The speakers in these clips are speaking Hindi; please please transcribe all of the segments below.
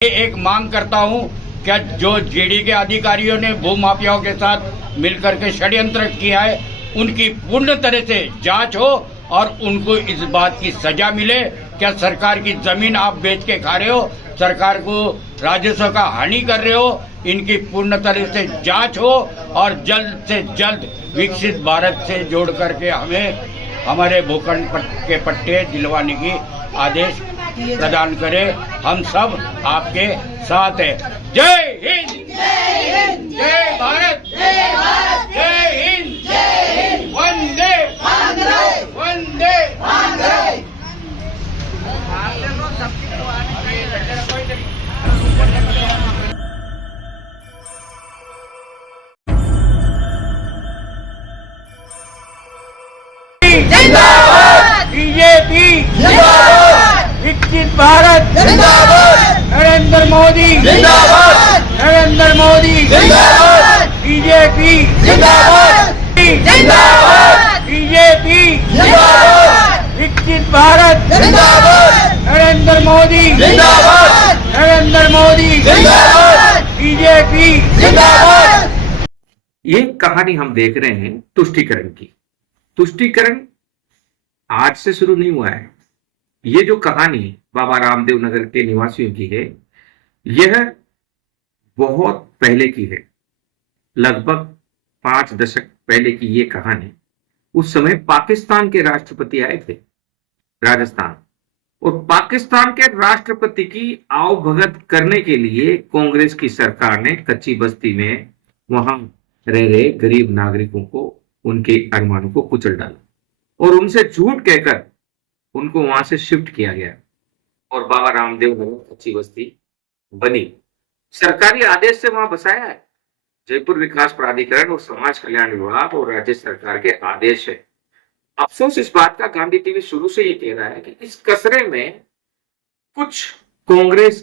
एक मांग करता हूं कि जो जेडी के अधिकारियों ने भू माफियाओं के साथ मिलकर के षड्यंत्र किया है, उनकी पूर्ण तरह से जांच हो और उनको इस बात की सजा मिले। क्या सरकार की जमीन आप बेच के खा रहे हो, सरकार को राजस्व का हानि कर रहे हो, इनकी पूर्ण तरह से जांच हो और जल्द से जल्द विकसित भारत से जोड़ करके हमें हमारे भूखंड के पट्टे दिलवाने की आदेश प्रदान करें। हम सब आपके साथ हैं। जय हिंद, जय भारत, जय हिंद, वंदे वंदे। जिंदाबाद बीजेपी जिंदाबाद विकसित भारत जिंदाबाद नरेंद्र मोदी जिंदाबाद नरेंद्र मोदी जिंदाबाद बीजेपी जिंदाबाद जिंदाबाद बीजेपी जिंदाबाद विकसित भारत जिंदाबाद नरेंद्र मोदी जिंदाबाद नरेंद्र मोदी जिंदाबाद बीजेपी जिंदाबाद। ये कहानी हम देख रहे हैं तुष्टीकरण की। तुष्टीकरण आज से शुरू नहीं हुआ है। ये जो कहानी बाबा रामदेव नगर के निवासियों की है, यह बहुत पहले की है। लगभग 5 दशक पहले की ये कहानी। उस समय पाकिस्तान के राष्ट्रपति आए थे राजस्थान, और पाकिस्तान के राष्ट्रपति की आवभगत करने के लिए कांग्रेस की सरकार ने कच्ची बस्ती में वहां रह रहे गरीब नागरिकों को, उनके अरमानों को कुचल डाला और उनसे झूठ कहकर उनको वहां से शिफ्ट किया गया और बाबा रामदेव नगर कच्ची बस्ती बनी। सरकारी आदेश से वहां बसाया है। जयपुर विकास प्राधिकरण और समाज कल्याण विभाग और राज्य सरकार के आदेश है। अफसोस इस बात का, गांधी टीवी शुरू से ये कह रहा है कि इस कचरे में कुछ कांग्रेस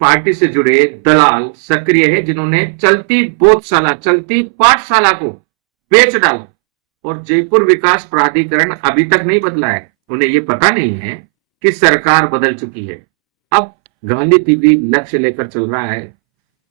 पार्टी से जुड़े दलाल सक्रिय है, जिन्होंने चलती बोधशाला, चलती पाठशाला को बेच डाला। और जयपुर विकास प्राधिकरण अभी तक नहीं बदला है। उन्हें यह पता नहीं है कि सरकार बदल चुकी है। अब गांधी टीवी लक्ष्य लेकर चल रहा है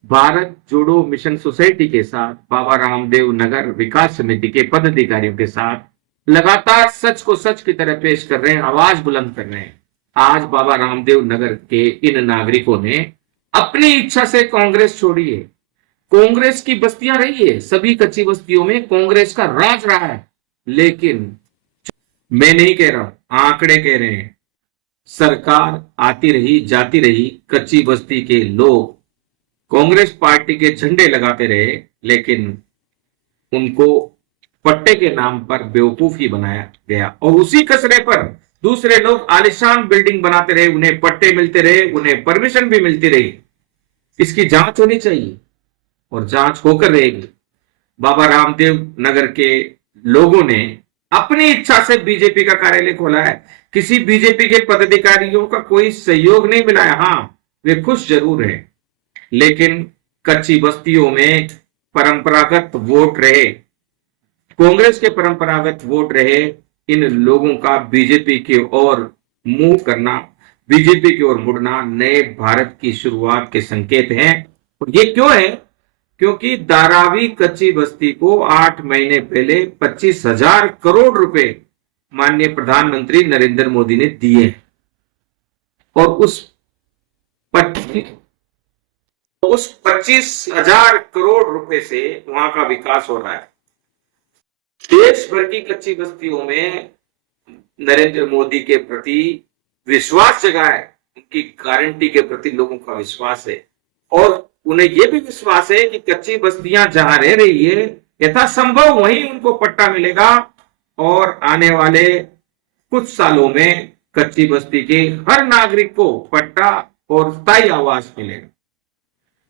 भारत जोड़ो मिशन सोसाइटी के साथ, बाबा रामदेव नगर विकास समिति के पदाधिकारियों के साथ लगातार सच को सच की तरह पेश कर रहे हैं, आवाज बुलंद कर रहे हैं। आज बाबा रामदेव नगर के इन नागरिकों ने अपनी इच्छा से कांग्रेस छोड़ी है। कांग्रेस की बस्तियां रही है, सभी कच्ची बस्तियों में कांग्रेस का राज रहा है। लेकिन मैं नहीं कह रहा, आंकड़े कह रहे हैं। सरकार आती रही जाती रही, कच्ची बस्ती के लोग कांग्रेस पार्टी के झंडे लगाते रहे, लेकिन उनको पट्टे के नाम पर बेवकूफ ही बनाया गया। और उसी कचरे पर दूसरे लोग आलिशान बिल्डिंग बनाते रहे, उन्हें पट्टे मिलते रहे, उन्हें परमिशन भी मिलती रही। इसकी जांच होनी चाहिए और जांच होकर रहेगी। बाबा रामदेव नगर के लोगों ने अपनी इच्छा से बीजेपी का कार्यालय खोला है। किसी बीजेपी के पदाधिकारियों का कोई सहयोग नहीं मिला है। हाँ, वे खुश जरूर है, लेकिन कच्ची बस्तियों में परंपरागत वोट रहे, कांग्रेस के परंपरागत वोट रहे। इन लोगों का बीजेपी की ओर मुंह करना, बीजेपी की ओर मुड़ना नए भारत की शुरुआत के संकेत हैं। और ये क्यों है? क्योंकि धारावी कच्ची बस्ती को 8 महीने पहले 25,000 करोड़ रुपए माननीय प्रधानमंत्री नरेंद्र मोदी ने दिए, और उस 25,000 करोड़ रुपए से वहां का विकास हो रहा है। देश भर की कच्ची बस्तियों में नरेंद्र मोदी के प्रति विश्वास जगा है, उनकी गारंटी के प्रति लोगों का विश्वास है, और उन्हें यह भी विश्वास है कि कच्ची बस्तियां जहां रह रही है, यथासंभव वहीं उनको पट्टा मिलेगा और आने वाले कुछ सालों में कच्ची बस्ती के हर नागरिक को पट्टा और स्थायी आवास मिलेगा।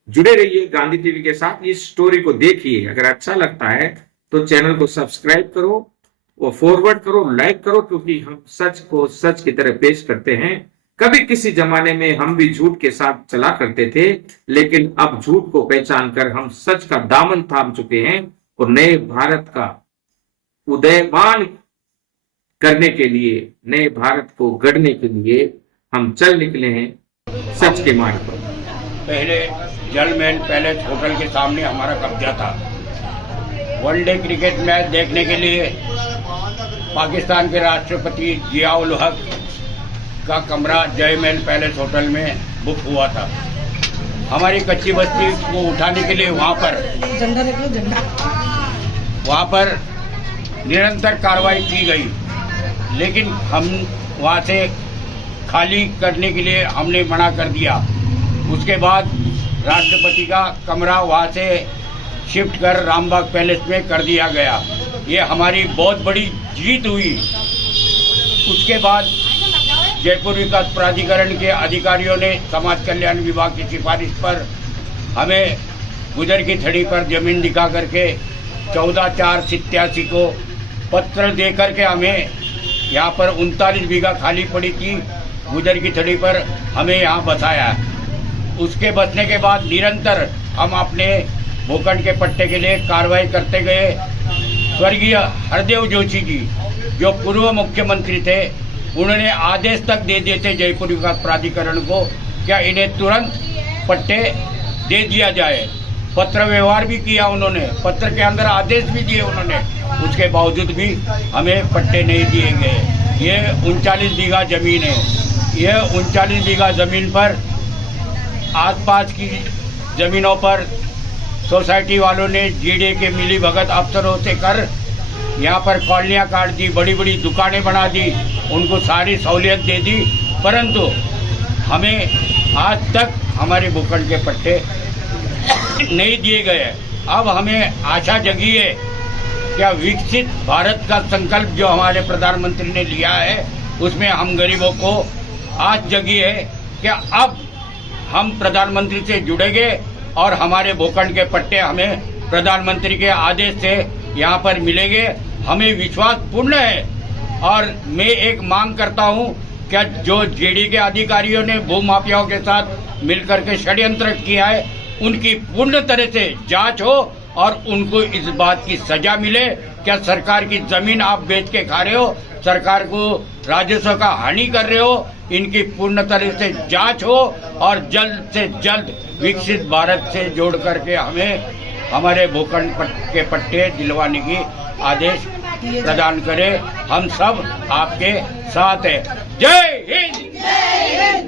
जुड़े रहिए गांधी टीवी के साथ, इस स्टोरी को देखिए। अगर अच्छा लगता है तो चैनल को सब्सक्राइब करो और फॉरवर्ड करो, लाइक करो, क्योंकि हम सच को सच की तरह पेश करते हैं। कभी किसी जमाने में हम भी झूठ के साथ चला करते थे, लेकिन अब झूठ को पहचान कर हम सच का दामन थाम चुके हैं और नए भारत का उदयमान करने के लिए, नए भारत को गढ़ने के लिए हम चल निकले हैं सच के मार्ग पर। पहले जल महल पैलेस होटल के सामने हमारा कब्जा था। वनडे क्रिकेट मैच देखने के लिए पाकिस्तान के राष्ट्रपति जियाउल हक का कमरा जय महल पैलेस होटल में बुक हुआ था। हमारी कच्ची बस्ती को उठाने के लिए वहाँ पर निरंतर कार्रवाई की गई, लेकिन हम वहाँ से खाली करने के लिए हमने मना कर दिया। उसके बाद राष्ट्रपति का कमरा वहाँ से शिफ्ट कर रामबाग पैलेस में कर दिया गया। ये हमारी बहुत बड़ी जीत हुई। उसके बाद जयपुर विकास प्राधिकरण के अधिकारियों ने समाज कल्याण विभाग की सिफारिश पर हमें गुजर की थड़ी पर जमीन दिखा करके 14/4/87 को पत्र दे करके हमें यहाँ पर 39 बीघा खाली पड़ी थी गुजर की थड़ी पर हमें यहाँ बसाया। उसके बसने के बाद निरंतर हम अपने भूखंड के पट्टे के लिए कार्रवाई करते गए। स्वर्गीय हरदेव जोशी जी जो पूर्व मुख्यमंत्री थे, उन्होंने आदेश तक दे दिए थे जयपुर विकास प्राधिकरण को क्या इन्हें तुरंत पट्टे दे दिया जाए। पत्र व्यवहार भी किया उन्होंने, पत्र के अंदर आदेश भी दिए उन्होंने, उसके बावजूद भी हमें पट्टे नहीं दिए गए। ये 39 बीघा जमीन है। ये 39 बीघा जमीन पर आसपास की जमीनों पर सोसाइटी वालों ने जीडीए के मिली भगत अफसरों से कर यहाँ पर कॉलोनियाँ काट दी, बड़ी बड़ी दुकानें बना दी, उनको सारी सहूलियत दे दी, परंतु हमें आज तक हमारे भूखंड के पट्टे नहीं दिए गए। अब हमें आशा जगी है क्या विकसित भारत का संकल्प जो हमारे प्रधानमंत्री ने लिया है उसमें हम गरीबों को आज जगी है क्या अब हम प्रधानमंत्री से जुड़ेंगे और हमारे भूखंड के पट्टे हमें प्रधानमंत्री के आदेश से यहाँ पर मिलेंगे। हमें विश्वास पूर्ण है और मैं एक मांग करता हूँ क्या जो जेडी के अधिकारियों ने भूमाफियाओं के साथ मिलकर के षड्यंत्र किया है उनकी पूर्ण तरह से जांच हो और उनको इस बात की सजा मिले। क्या सरकार की जमीन आप बेच के खा रहे हो, सरकार को राजस्व का हानि कर रहे हो, इनकी पूर्ण तरह से जांच हो और जल्द से जल्द विकसित भारत से जोड़ करके हमें हमारे भूखंड के पट्टे दिलवाने की आदेश प्रदान करें। हम सब आपके साथ हैं। जय हिंद,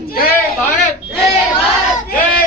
जय भारत, जय